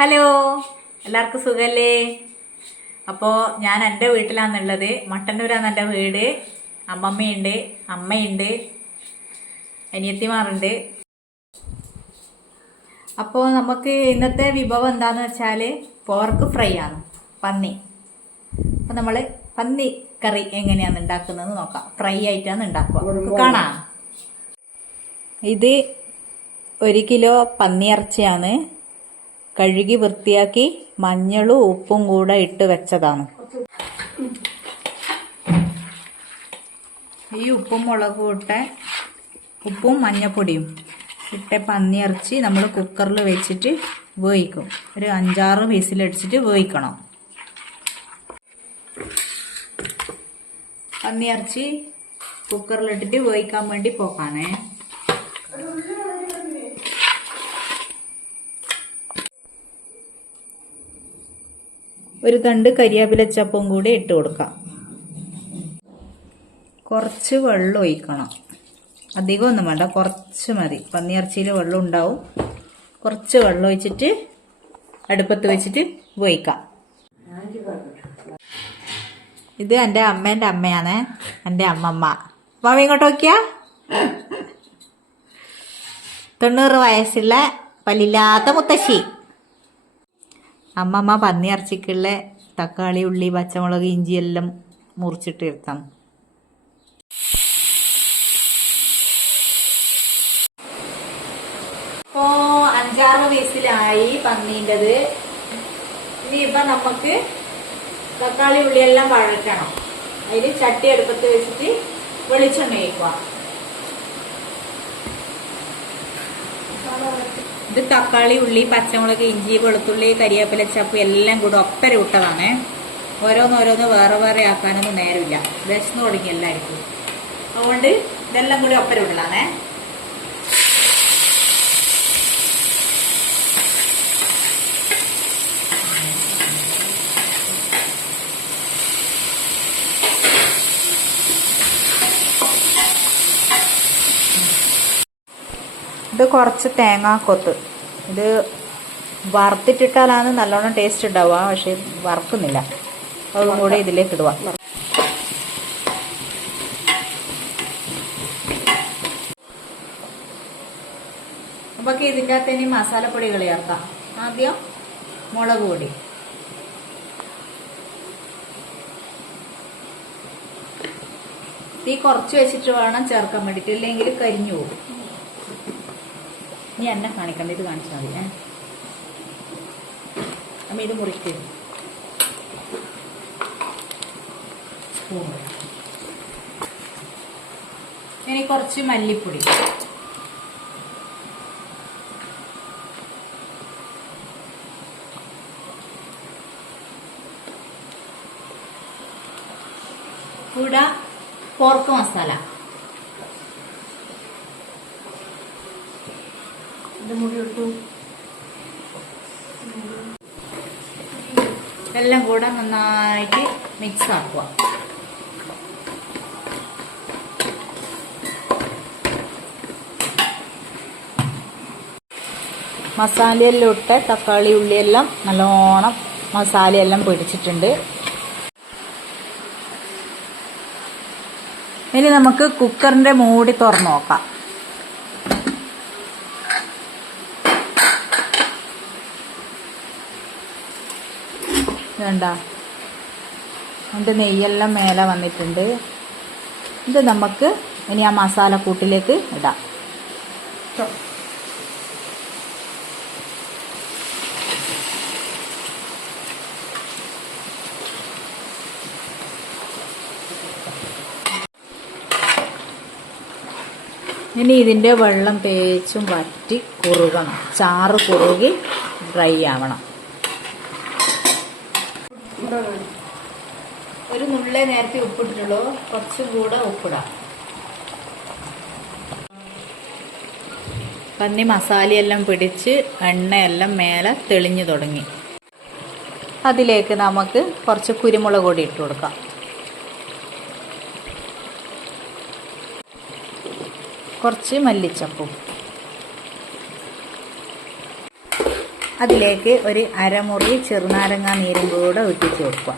Hello, എല്ലാവർക്കും സുഖല്ലേ? അപ്പോൾ ഞാൻ എൻ്റെ വീട്ടിലാണുള്ളത്. മട്ടന്നൂരാണ് എൻ്റെ വീട്. അമ്മമ്മയുണ്ട്, അമ്മയുണ്ട്, അനിയത്തിമാരുണ്ട്. അപ്പോൾ നമുക്ക് ഇന്നത്തെ വിഭവം എന്താണെന്ന് വെച്ചാൽ പോർക്ക് ഫ്രൈ ആണ്, പന്നി. അപ്പോൾ നമ്മൾ പന്നി കറി എങ്ങനെയാണ് ഉണ്ടാക്കുന്നതെന്ന് നോക്കാം. ഫ്രൈ ആയിട്ടാണ് ഉണ്ടാക്കുക, നമുക്ക് കാണാം. ഇത് 1 കിലോ പന്നിയിറച്ചിയാണ്. കഴുകി വൃത്തിയാക്കി മഞ്ഞളും ഉപ്പും കൂടെ ഇട്ട് വെച്ചതാണ്. ഈ ഉപ്പും മുളകും ഉപ്പും മഞ്ഞപ്പൊടിയും ഇട്ട പന്നിയിറച്ചി നമ്മൾ കുക്കറിൽ വെച്ചിട്ട് വേവിക്കും. ഒരു 5-6 വിസിലടിച്ചിട്ട് വേവിക്കണം. പന്നിയിറച്ചി കുക്കറിലിട്ടിട്ട് വേവിക്കാൻ വേണ്ടി പോക്കാനേ. ഒരു തണ്ട് കരിയാപ്പില ചപ്പും കൂടി ഇട്ട് കൊടുക്കാം. കുറച്ച് വെള്ളം ഒഴിക്കണം. അധികമൊന്നും വേണ്ട, കുറച്ച് മതി. പന്നിയിറച്ചിയിൽ വെള്ളം ഉണ്ടാവും. കുറച്ച് വെള്ളം ഒഴിച്ചിട്ട് അടുപ്പത്ത് വെച്ചിട്ട് വേവിക്കാം. ഇത് എൻ്റെ അമ്മേൻ്റെ അമ്മയാണ്, എൻ്റെ അമ്മമ്മ. വാവ ഇങ്ങോട്ട് നോക്കിയാ. 90 വയസ്സുള്ള പല്ലില്ലാത്ത മുത്തശ്ശി. അമ്മമ്മ പന്നിയിറച്ചിക്കുള്ള തക്കാളി, ഉള്ളി, പച്ചമുളക്, ഇഞ്ചി എല്ലാം മുറിച്ചിട്ട് എടുത്താം. ഇപ്പോ 5-6 വിസിലായി പന്നീൻ്റെത്. ഇനിയിപ്പം നമുക്ക് തക്കാളി, ഉള്ളിയെല്ലാം വഴറ്റണം. അതിൽ ചട്ടി അടുപ്പത്ത് വെച്ചിട്ട് വെളിച്ചെണ്ണ ഒഴിക്കുക. ഇത് തക്കാളി, ഉള്ളി, പച്ചമുളക്, ഇഞ്ചി, വെളുത്തുള്ളി, കരിയാപ്പില ചപ്പ് എല്ലാം കൂടെ ഒപ്പര ഇട്ടതാണ്. ഓരോന്നോരോന്ന് വേറെ വേറെ ആക്കാനൊന്നും നേരമില്ല, വിശന്ന് തുടങ്ങി എല്ലാവർക്കും. അതുകൊണ്ട് ഇതെല്ലാം കൂടി ഒപ്പര ഇടലാണേ. ഇത് കുറച്ച് തേങ്ങാക്കൊത്ത്. ഇത് വറുത്തിട്ടിട്ടാലാണ് നല്ലോണം ടേസ്റ്റ് ഉണ്ടാവുക, പക്ഷെ വറുക്കുന്നില്ല. അതും കൂടെ ഇതിലേക്ക് ഇടുക. നമുക്ക് ഇതിൻ്റെ അകത്ത് ഇനി മസാലപ്പൊടികൾ ചേർക്കാം. ആദ്യം മുളക് പൊടി, തീ കുറച്ച് വെച്ചിട്ട് വേണം ചേർക്കാൻ വേണ്ടിയിട്ട്, ഇല്ലെങ്കിൽ കരിഞ്ഞു പോകും. ഇനി എന്നെ കാണിക്കണ്ട, ഇത് കാണിച്ചാൽ മതി. അമ്മ ഇത് മുറിക്ക്. ഇനി കുറച്ച് മല്ലിപ്പൊടി, കൂടെ പോർക്ക് മസാല, എല്ലാം കൂടെ നന്നായിട്ട് മിക്സ് ആക്കുക. മസാലയെല്ലാം ഇട്ട് തക്കാളി, ഉള്ളിയെല്ലാം നല്ലോണം മസാലയെല്ലാം പിടിച്ചിട്ടുണ്ട്. ഇനി നമുക്ക് കുക്കറിന്റെ മൂടി തുറന്നു നോക്കാം. വേണ്ട, അതിൻ്റെ നെയ്യെല്ലാം മേലെ വന്നിട്ടുണ്ട്. ഇത് നമുക്ക് ഇനി ആ മസാലക്കൂട്ടിലേക്ക് ഇടാം. ഇനി ഇതിൻ്റെ വെള്ളം തേച്ചും വറ്റി കുറുകണം. ചാറ് കുറുകി ഡ്രൈ ആവണം. ഒരു നുള്ളേ നേരത്തെ ഉപ്പിട്ടിട്ടുള്ളൂ, കുറച്ചും കൂടെ ഉപ്പിടാം. പന്നി മസാലയെല്ലാം പിടിച്ച് എണ്ണയെല്ലാം മേലെ തെളിഞ്ഞു തുടങ്ങി. അതിലേക്ക് നമുക്ക് കുറച്ച് കുരുമുളക് പൊടി ഇട്ട് കൊടുക്കാം. കുറച്ച് മല്ലിച്ചപ്പും അതിലേക്ക് ഒരു അരമുറി ചെറുനാരങ്ങ നീരും കൂടെ ഒറ്റിച്ച് വെക്കുക.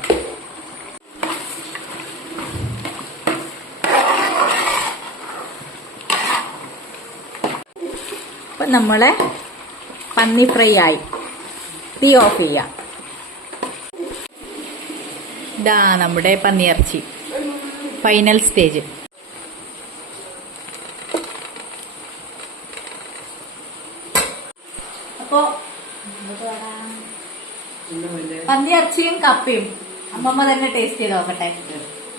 അപ്പം നമ്മളെ പന്നി ഫ്രൈ ആയി. തീ ഓഫ് ചെയ്യാം. ഇതാ നമ്മുടെ പന്നിയിറച്ചി ഫൈനൽ സ്റ്റേജ്. അപ്പോ പന്നിയിറച്ചിയും കപ്പയും അമ്മമ്മ തന്നെ ടേസ്റ്റ് ചെയ്ത് നോക്കട്ടെ.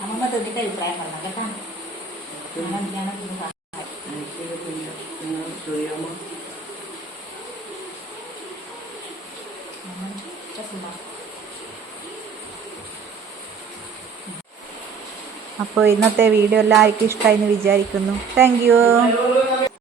അമ്മമ്മ തിന്നിട്ട് അഭിപ്രായം പറഞ്ഞ കേട്ടാ. അപ്പോൾ ഇന്നത്തെ വീഡിയോ എല്ലാവർക്കും ഇഷ്ടമായി എന്ന് വിചാരിക്കുന്നു. Thank you.